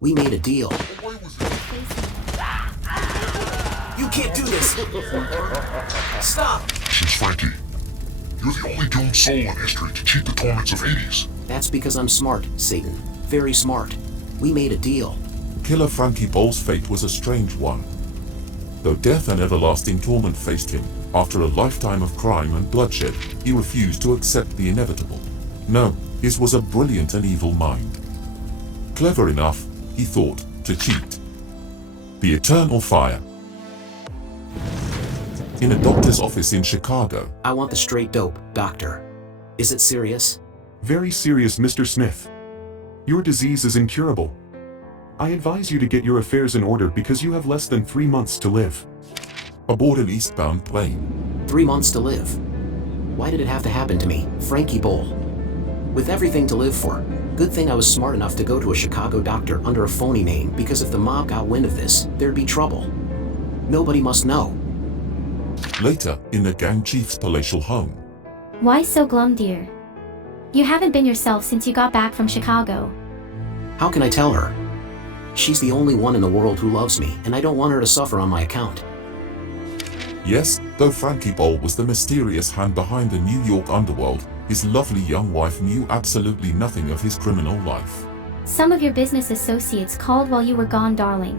We made a deal. Away with it. You can't do this! Stop! Since Frankie, you're the only doomed soul in history to cheat the torments of Hades. That's because I'm smart, Satan. Very smart. We made a deal. Killer Frankie Boll's fate was a strange one. Though death and everlasting torment faced him, after a lifetime of crime and bloodshed, he refused to accept the inevitable. No, his was a brilliant and evil mind. Clever enough, he thought, to cheat. The eternal fire. In a doctor's office in Chicago. I want the straight dope, doctor. Is it serious? Very serious, Mr. Smith. Your disease is incurable. I advise you to get your affairs in order because you have less than 3 months to live. Aboard an eastbound plane. 3 months to live. Why did it have to happen to me, Frankie Boll? With everything to live for. Good thing I was smart enough to go to a Chicago doctor under a phony name, because if the mob got wind of this, there'd be trouble. Nobody must know. Later, in the gang chief's palatial home. Why so glum, dear? You haven't been yourself since you got back from Chicago. How can I tell her? She's the only one in the world who loves me, and I don't want her to suffer on my account. Yes, though Frankie Boll was the mysterious hand behind the New York underworld, his lovely young wife knew absolutely nothing of his criminal life. Some of your business associates called while you were gone, darling.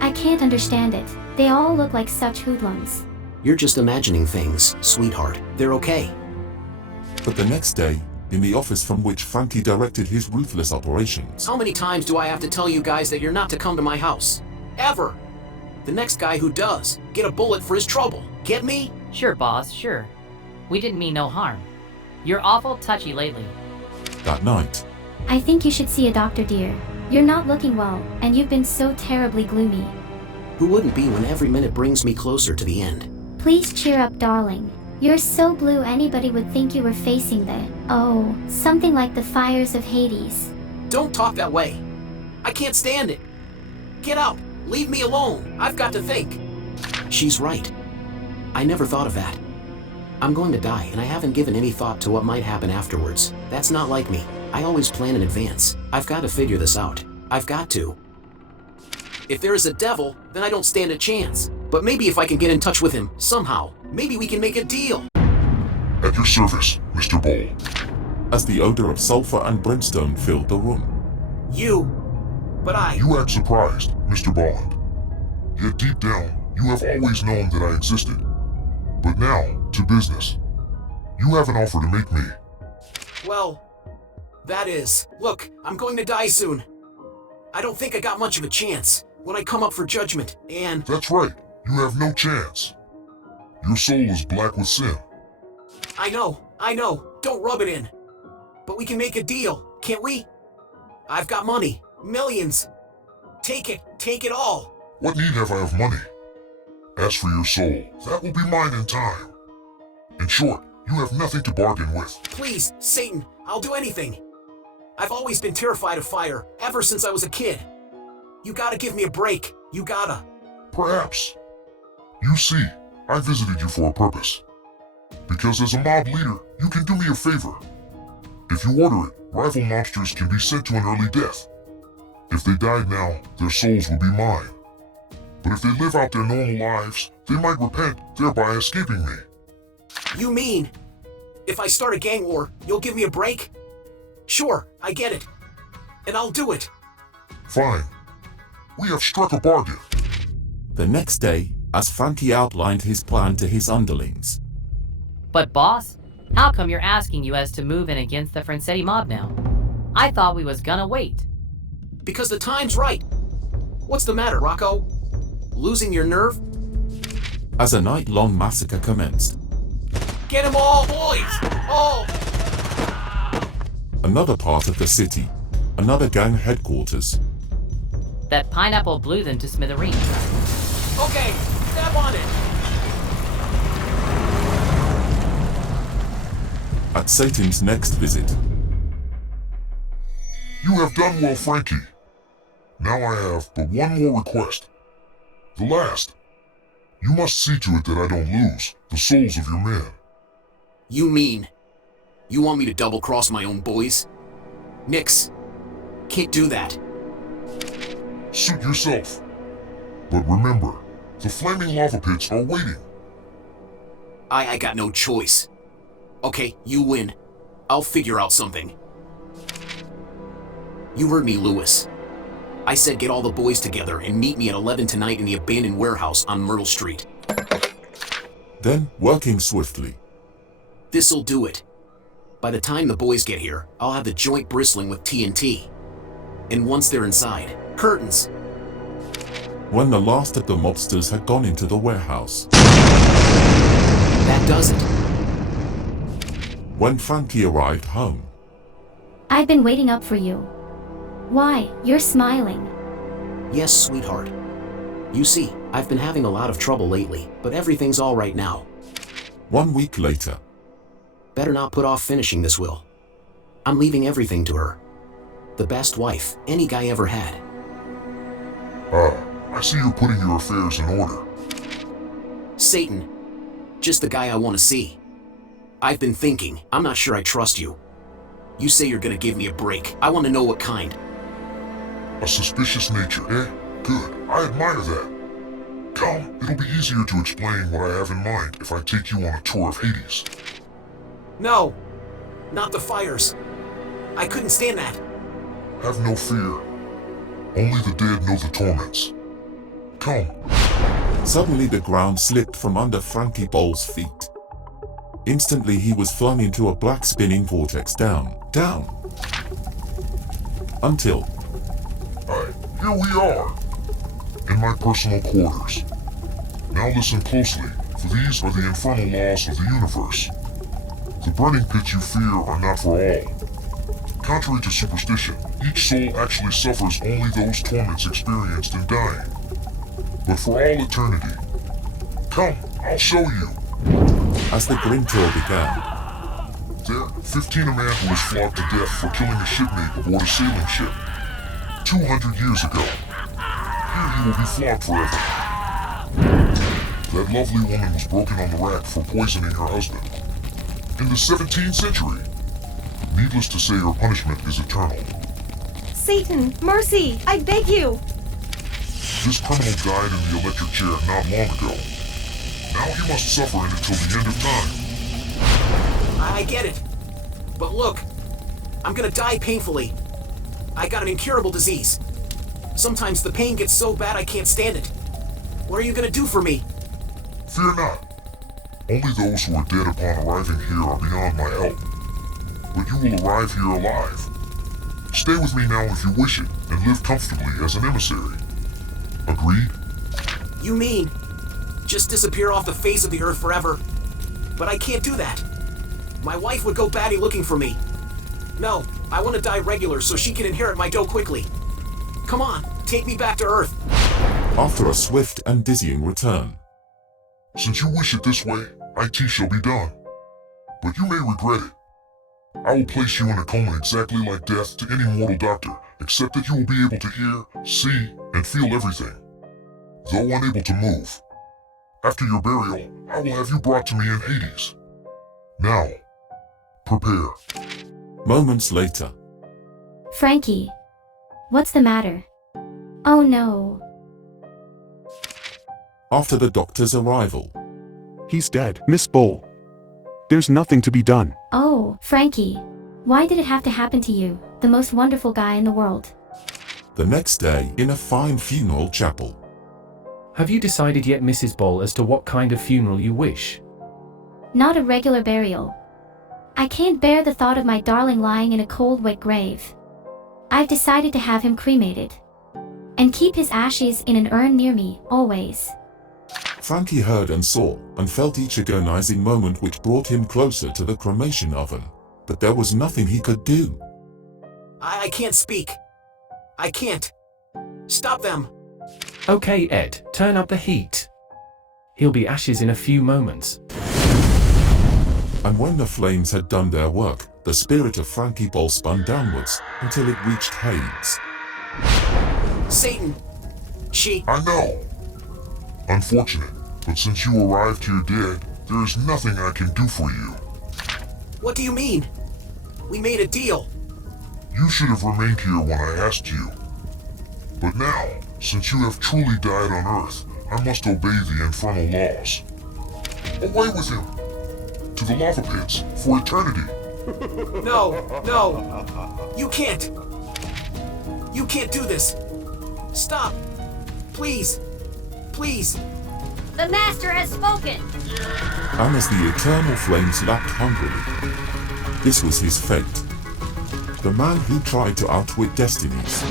I can't understand it. They all look like such hoodlums. You're just imagining things, sweetheart. They're okay. But the next day, in the office from which Frankie directed his ruthless operations. How many times do I have to tell you guys that you're not to come to my house? Ever! The next guy who does, get a bullet for his trouble. Get me? Sure, boss, sure. We didn't mean no harm. You're awful touchy lately. That night, I think you should see a doctor, dear. You're not looking well, and you've been so terribly gloomy. Who wouldn't be when every minute brings me closer to the end? Please cheer up, darling. You're so blue anybody would think you were facing something like the fires of Hades. Don't talk that way. I can't stand it. Get out. Leave me alone. I've got to think. She's right. I never thought of that. I'm going to die, and I haven't given any thought to what might happen afterwards. That's not like me. I always plan in advance. I've got to figure this out. I've got to. If there is a devil, then I don't stand a chance. But maybe if I can get in touch with him, somehow, maybe we can make a deal. At your service, Mr. Boll. as the odor of sulfur and brimstone filled the room. But I... You act surprised, Mr. Bond. Yet deep down, you have always known that I existed. But now, to business. You have an offer to make me. Well, that is... Look, I'm going to die soon. I don't think I got much of a chance when I come up for judgment, and... That's right, you have no chance. Your soul is black with sin. I know, don't rub it in. But we can make a deal, can't we? I've got money, millions. Take it all. What need have I of money? As for your soul, that will be mine in time. In short, you have nothing to bargain with. Please, Satan, I'll do anything. I've always been terrified of fire, ever since I was a kid. You gotta give me a break, you gotta. Perhaps. You see, I visited you for a purpose. Because as a mob leader, you can do me a favor. If you order it, rival monsters can be sent to an early death. If they died now, their souls would be mine. But if they live out their normal lives, they might repent, thereby escaping me. You mean, if I start a gang war, you'll give me a break? Sure, I get it. And I'll do it. Fine. We have struck a bargain. The next day, as Frankie outlined his plan to his underlings. But boss, how come you're asking us to move in against the Francetti mob now? I thought we was gonna wait. Because the time's right. What's the matter, Rocco? Losing your nerve? As a night-long massacre commenced. Get 'em all, boys! All! Another part of the city, another gang headquarters. That pineapple blew them to smithereens. Okay, step on it! At Satan's next visit. You have done well, Frankie. Now I have but one more request. The last. You must see to it that I don't lose the souls of your men. You mean, you want me to double-cross my own boys? Nix, can't do that. suit yourself. But remember, the flaming lava pits are waiting. I got no choice. Okay, you win. I'll figure out something. You heard me, Lewis. I said get all the boys together and meet me at 11 tonight in the abandoned warehouse on Myrtle Street. Then, working swiftly, This'll do it. By the time the boys get here, I'll have the joint bristling with TNT. And once they're inside, curtains. when the last of the mobsters had gone into the warehouse, That does it. when Frankie arrived home, I've been waiting up for you. Why, you're smiling. Yes, sweetheart. You see, I've been having a lot of trouble lately, but everything's all right now. 1 week later, Better not put off finishing this will. I'm leaving everything to her. The best wife any guy ever had. I see you're putting your affairs in order. Satan. Just the guy I want to see. I've been thinking, I'm not sure I trust you. You say you're gonna give me a break. I want to know what kind. A suspicious nature, eh? Good. I admire that. Come, it'll be easier to explain what I have in mind if I take you on a tour of Hades. No, not the fires. I couldn't stand that. Have no fear. Only the dead know the torments. Come. suddenly the ground slipped from under Frankie Boll's feet. Instantly he was flung into a black spinning vortex down, until... Here we are. In my personal quarters. Now listen closely, for these are the infernal laws of the universe. The burning pits you fear are not for all. Contrary to superstition, each soul actually suffers only those torments experienced in dying. But for all eternity. Come, I'll show you. As the grim tour began, There, 15 a man who was flogged to death for killing a shipmate aboard a sailing ship. 200 years ago. Here he will be flogged forever. That lovely woman was broken on the rack for poisoning her husband. In the 17th century. Needless to say, her punishment is eternal. Satan, mercy, I beg you! This criminal died in the electric chair not long ago. Now he must suffer in it till the end of time. I get it. But look, I'm gonna die painfully. I got an incurable disease. Sometimes the pain gets so bad I can't stand it. What are you gonna do for me? Fear not. Only those who are dead upon arriving here are beyond my help. But you will arrive here alive. Stay with me now if you wish it, and live comfortably as an emissary. Agreed? You mean just disappear off the face of the earth forever? But I can't do that. My wife would go batty looking for me. No, I want to die regular so she can inherit my dough quickly. Come on, take me back to Earth. after a swift and dizzying return. Since you wish it this way, IT shall be done. But you may regret it. I will place you in a coma exactly like death to any mortal doctor, except that you will be able to hear, see, and feel everything, though unable to move. After your burial, I will have you brought to me in Hades. Now, prepare. Moments later, Frankie. What's the matter? Oh no. after the doctor's arrival, He's dead, Miss Boll. There's nothing to be done. Oh, Frankie. Why did it have to happen to you, the most wonderful guy in the world? the next day in a fine funeral chapel, Have you decided yet, Mrs. Boll, as to what kind of funeral you wish? Not a regular burial. I can't bear the thought of my darling lying in a cold, wet grave. I've decided to have him cremated. And keep his ashes in an urn near me, always. Frankie heard and saw and felt each agonizing moment which brought him closer to the cremation oven, but there was nothing he could do. I can't speak. I can't. Stop them. Okay, Ed, turn up the heat. He'll be ashes in a few moments. And when the flames had done their work, the spirit of Frankie Boll spun downwards until it reached Hades. Satan. She. I know. Unfortunate, but since you arrived here dead, there is nothing I can do for you. What do you mean? We made a deal. You should have remained here when I asked you. But now, since you have truly died on Earth, I must obey the infernal laws. Away with him! To the lava pits, for eternity! No, no! You can't! You can't do this! Stop! Please! Please! The Master has spoken! And as the eternal flames lapped hungrily, this was his fate. The man who tried to outwit destinies